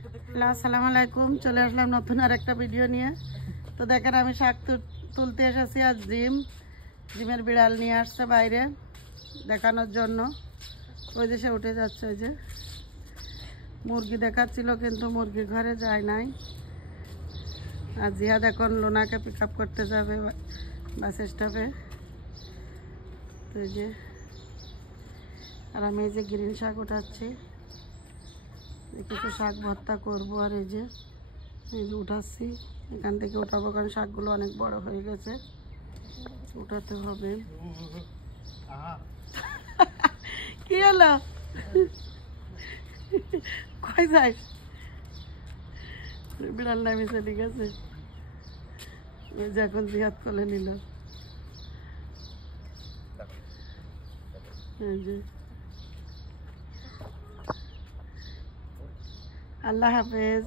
আসসালামু আলাইকুম। চলে আসলাম নতুন আর একটা ভিডিও নিয়ে। তো দেখেন আমি শাক তুলতে এসেছি। আজ ডিমের বিড়াল নিয়ে আসছে বাইরে দেখানোর জন্য। ওই দেশে উঠে যাচ্ছে। ওই যে মুরগি দেখাচ্ছিল, কিন্তু মুরগি ঘরে যায় নাই। আর জিহাদ এখন লোনাকে পিক আপ করতে যাবে বাস স্টপে। তো এই যে আর আমি এই যে গ্রিন শাক উঠাচ্ছি। কিছু শাক ভর্তা করবো। আর এই যে উঠাচ্ছি, এখান থেকে উঠাবো কারণ শাকগুলো অনেক বড় হয়ে গেছে, উঠাতে হবে। কি হলো, কই যাই? বিড়াল নামিছে, ঠিক আছে। ওই যে এখন জিহাদ কোলে নিল। এই যে আল্লাহ হাফেজ।